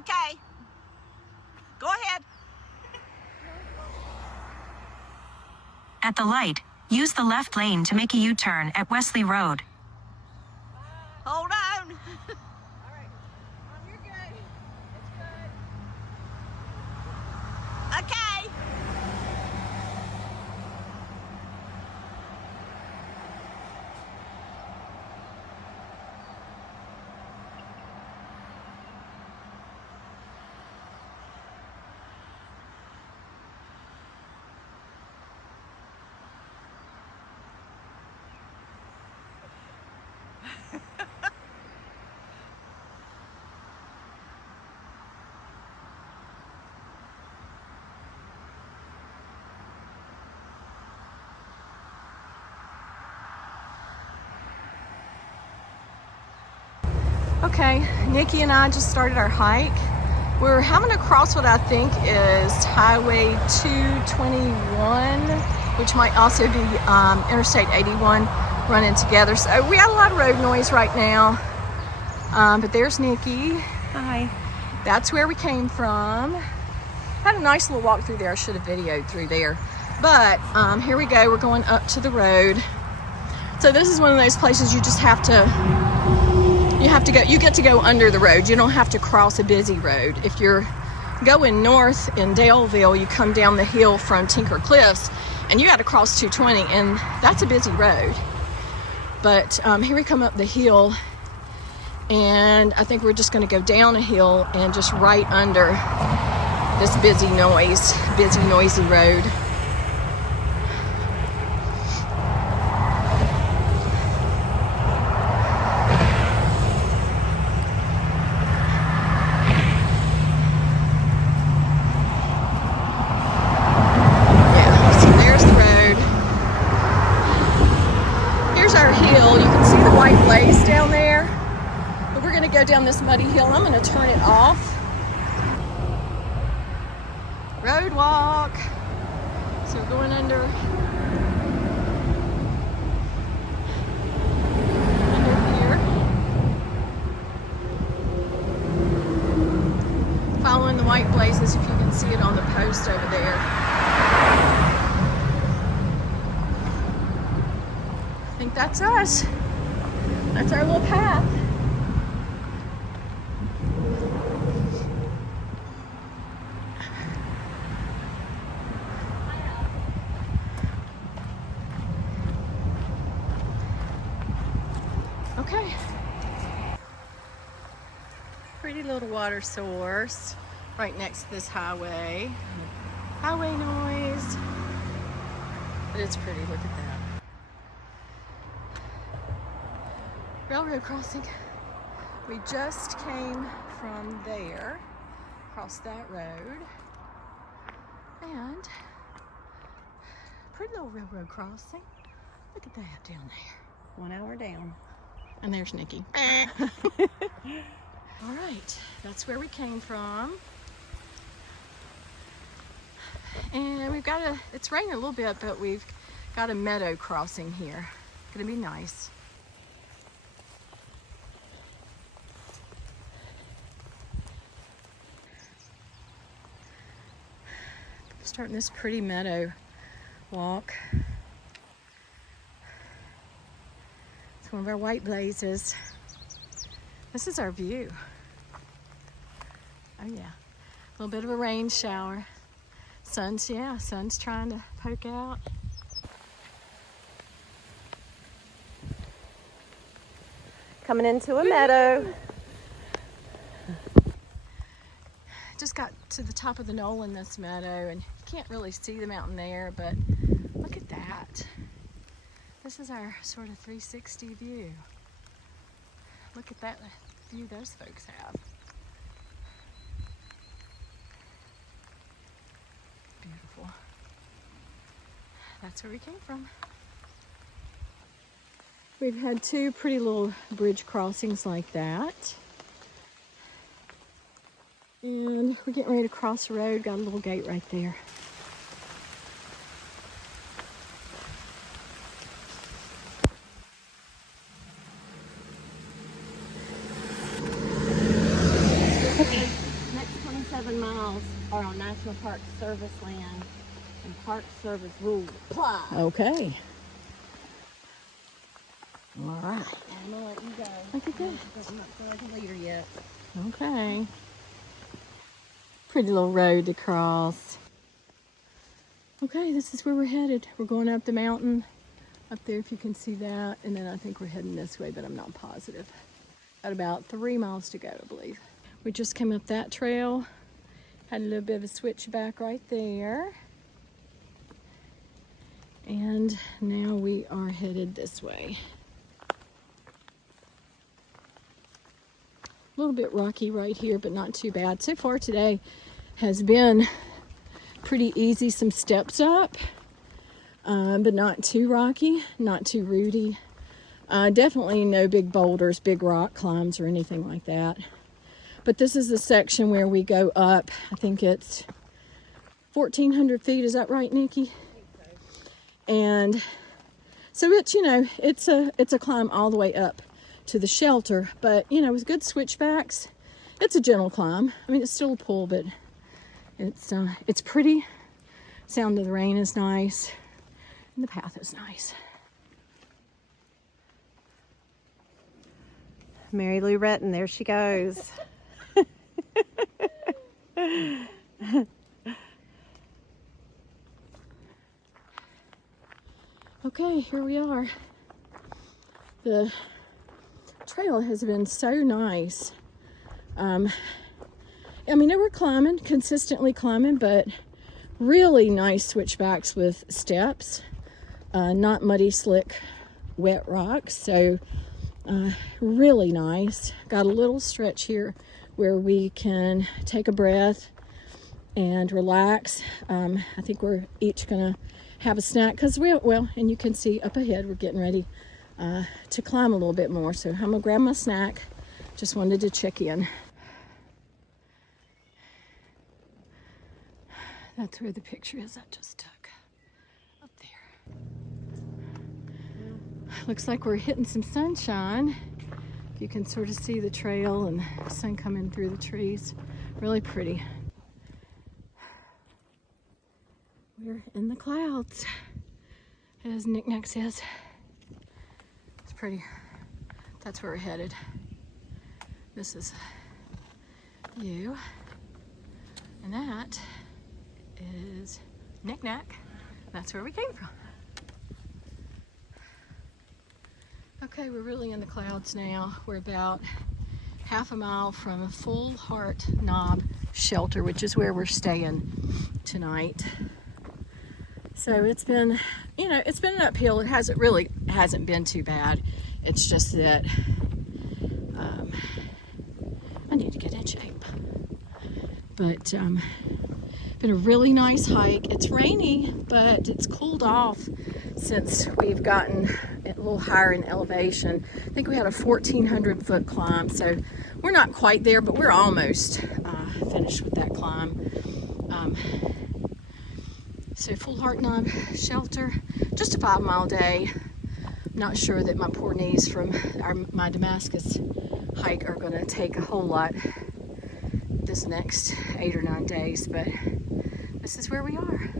Okay. Go ahead. At the light, use the left lane to make a U-turn at Wesley Road. Hold on. All right. You're good. It's good. Okay. Okay, Nikki and I just started our hike. We're having to cross what I think is Highway 221, which might also be Interstate 81 running together. So we got a lot of road noise right now. But there's Nikki. Hi. That's where we came from. Had a nice little walk through there. I should have videoed through there. But here we go. We're going up to the road. So this is one of those places you just have to go, you get to go under the road. You don't have to cross a busy road. If you're going north in Daleville, you come down the hill from Tinker Cliffs and you got to cross 220, and that's a busy road. But here we come up the hill, and I think we're just going to go down a hill and just right under this busy, noisy road. Our hill, you can see the white blaze down there, but we're going to go down this muddy hill. I'm going to turn it off. Road walk. So we're going under here, following the white blazes, if you can see it on the post over there. I think that's us. That's our little path. Okay. Pretty little water source right next to this highway. Highway noise. But it's pretty. Look at that. Railroad crossing. We just came from there, across that road, and pretty little railroad crossing. Look at that down there. 1 hour down. And there's Nikki. All right, that's where we came from. And we've got it's raining a little bit, but we've got a meadow crossing here. Gonna be nice. Starting this pretty meadow walk. It's one of our white blazes. This is our view. Oh yeah, a little bit of a rain shower. Sun's trying to poke out. Coming into a meadow. Just got to the top of the knoll in this meadow, and you can't really see the mountain there, but look at that. This is our sort of 360 view. Look at that view those folks have. Beautiful. That's where we came from. We've had two pretty little bridge crossings like that. And we're getting ready to cross the road. Got a little gate right there. Okay. Park Service land and Park Service rules apply. Okay. All right. I'm gonna let you go. Okay, good. I'm not sure I can lead her yet. Okay. Pretty little road to cross. Okay, this is where we're headed. We're going up the mountain up there, if you can see that, and then I think we're heading this way, but I'm not positive. Got about 3 miles to go, I believe. We just came up that trail, had a little bit of a switchback right there, and now we are headed this way. A little bit rocky right here, but not too bad. So far today has been pretty easy. Some steps up, but not too rocky, not too rooty. Definitely no big boulders, big rock climbs or anything like that. But this is the section where we go up. I think it's 1,400 feet. Is that right, Nikki? I think so. And so it's, you know, it's a climb all the way up to the shelter, but you know, with good switchbacks, it's a gentle climb. I mean, it's still a pull, but it's pretty. Sound of the rain is nice, and the path is nice. Mary Lou Retton, there she goes. Okay, here we are. The trail has been so nice. I mean, they were climbing, consistently climbing, but really nice switchbacks with steps, not muddy, slick, wet rocks. So really nice. Got a little stretch here where we can take a breath and relax. I think we're each gonna have a snack because and you can see up ahead we're getting ready to climb a little bit more. So I'm gonna grab my snack. Just wanted to check in. That's where the picture is I just took, up there. Looks like we're hitting some sunshine. You can sort of see the trail and the sun coming through the trees. Really pretty. We're in the clouds, as Nick Nack says. It's pretty. That's where we're headed. This is you, and that is Nick Nack. That's where we came from. Okay, we're really in the clouds now. We're about half a mile from Fullhardt Knob Shelter, which is where we're staying tonight. So it's been, you know, it's been an uphill. It hasn't been too bad. It's just that I need to get in shape. But been a really nice hike. It's rainy, but it's cooled off since we've gotten a little higher in elevation. I think we had a 1,400 foot climb, so we're not quite there, but we're almost finished with that climb. So Fullhardt Knob Shelter, just a 5 mile day. I'm not sure that my poor knees from my Damascus hike are going to take a whole lot this next 8 or 9 days, but this is where we are.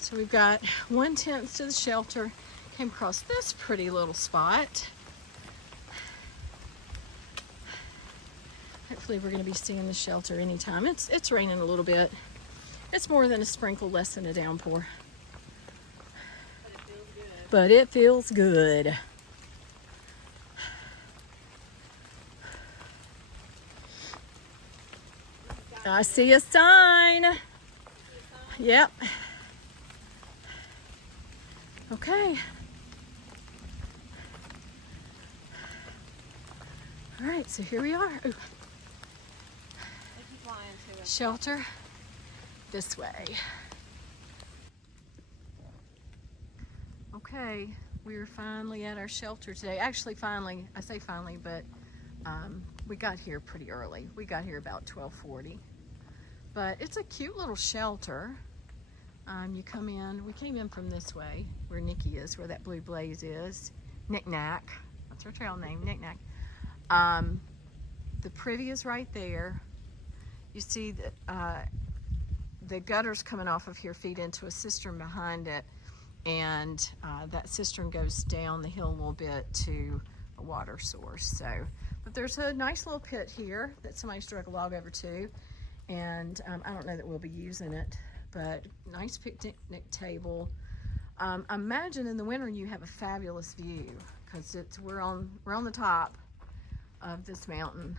So we've got 1/10 to the shelter. Came across this pretty little spot. Hopefully we're going to be seeing the shelter anytime. It's raining a little bit. It's more than a sprinkle, less than a downpour. But it feels good. I see a sign. Yep. Okay. All right, so here we are. Ooh. Shelter this way. Okay, we're finally at our shelter today. Actually, finally, I say finally, but we got here pretty early. We got here about 12:40. But it's a cute little shelter. You come in, we came in from this way, where Nikki is, where that blue blaze is. Nick Nack, that's her trail name, Nick Nack. The privy is right there. you see that the gutters coming off of here feed into a cistern behind it, and that cistern goes down the hill a little bit to a water source. So, but there's a nice little pit here that somebody's drug a log over to, and I don't know that we'll be using it, but nice picnic table. I imagine in the winter you have a fabulous view because we're on the top of this mountain,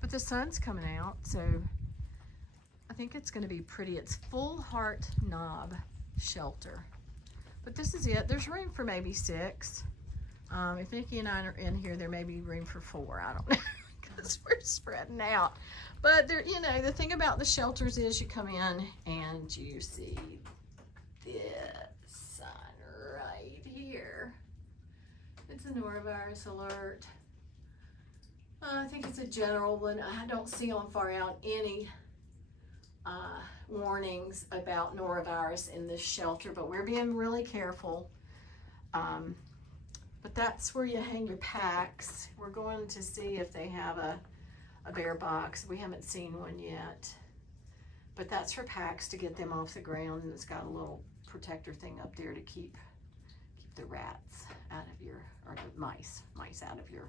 but the sun's coming out, so I think it's going to be pretty. It's Fullhardt Knob Shelter, but this is it. There's room for maybe 6. If Nikki and I are in here, there may be room for 4. I don't know, because we're spreading out. But there, you know, the thing about the shelters is you come in and you see this sign right here. It's a norovirus alert. I think it's a general one. I don't see on far out any warnings about norovirus in this shelter, but we're being really careful. But that's where you hang your packs. We're going to see if they have a bear box. We haven't seen one yet, but that's for packs to get them off the ground, and it's got a little protector thing up there to keep the rats out of your, or the mice out of your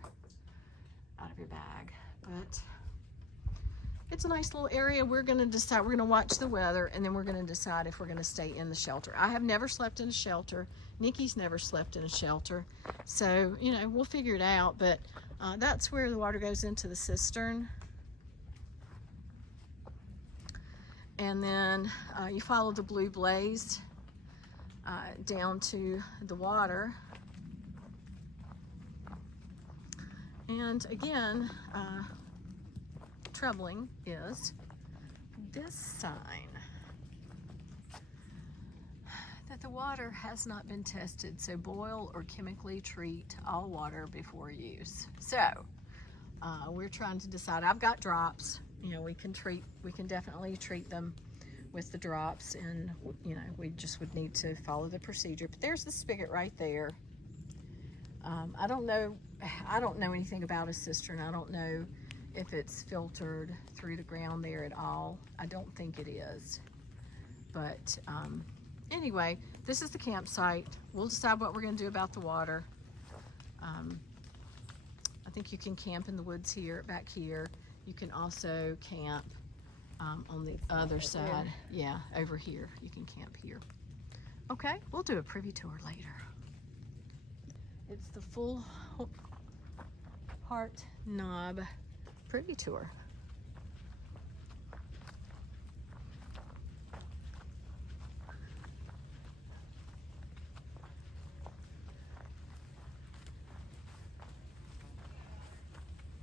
bag. But it's a nice little area. We're going to decide, we're going to watch the weather, and then we're going to decide if we're going to stay in the shelter. I have never slept in a shelter. Nikki's never slept in a shelter. So, you know, we'll figure it out, but that's where the water goes into the cistern. And then you follow the blue blaze down to the water. And again, troubling is this sign that the water has not been tested, so boil or chemically treat all water before use. So we're trying to decide. I've got drops. You know, we can definitely treat them with the drops, and you know, we just would need to follow the procedure. But there's the spigot right there. I don't know anything about a cistern. I don't know if it's filtered through the ground there at all. I don't think it is. But anyway, this is the campsite. We'll decide what we're going to do about the water. I think you can camp in the woods here, back here. You can also camp on the other side. Yeah, over here. You can camp here. Okay, we'll do a privy tour later. It's the Fullhardt Knob privy tour.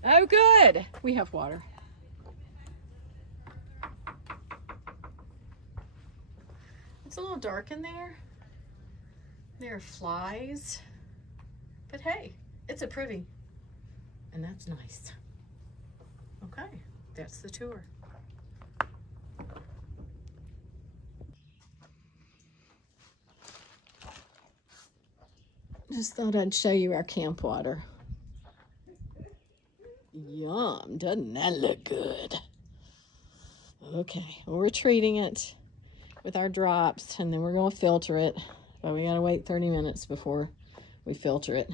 Oh, good. We have water. It's a little dark in there. There are flies. But hey, it's a privy, and that's nice. Okay, that's the tour. Just thought I'd show you our camp water. Yum, doesn't that look good? Okay, well, we're treating it with our drops, and then we're gonna filter it, but we gotta wait 30 minutes before we filter it.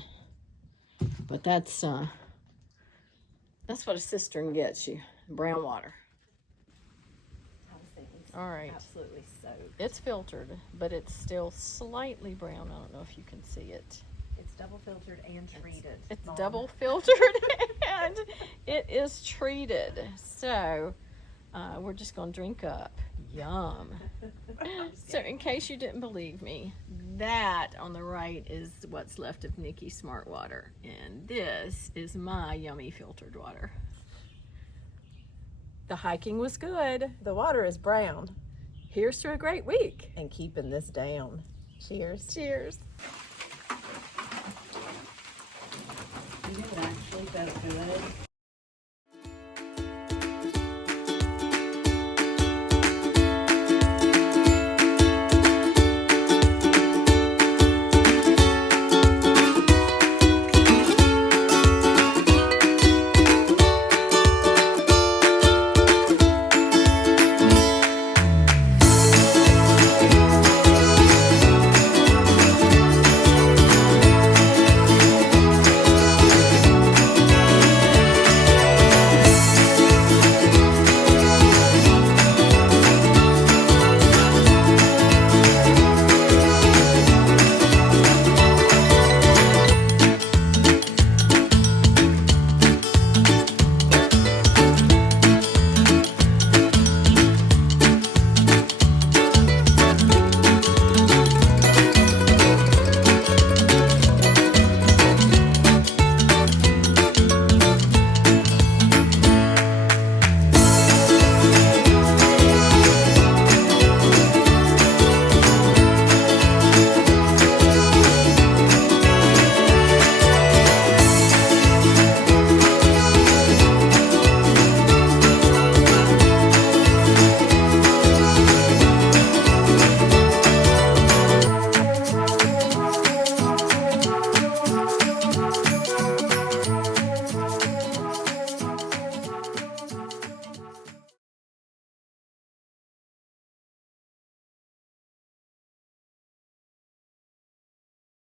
But that's what a cistern gets you, brown water. All right. Absolutely soaked. It's filtered, but it's still slightly brown. I don't know if you can see it. It's double filtered and treated. It's Mom. double filtered and it is treated. So we're just gonna drink up. Yum. So in case you didn't believe me, that on the right is what's left of Nikki's Smart Water, and this is my yummy filtered water. The hiking was good. The water is brown. Here's to a great week. And keeping this down. Cheers. Cheers. You know what actually felt good?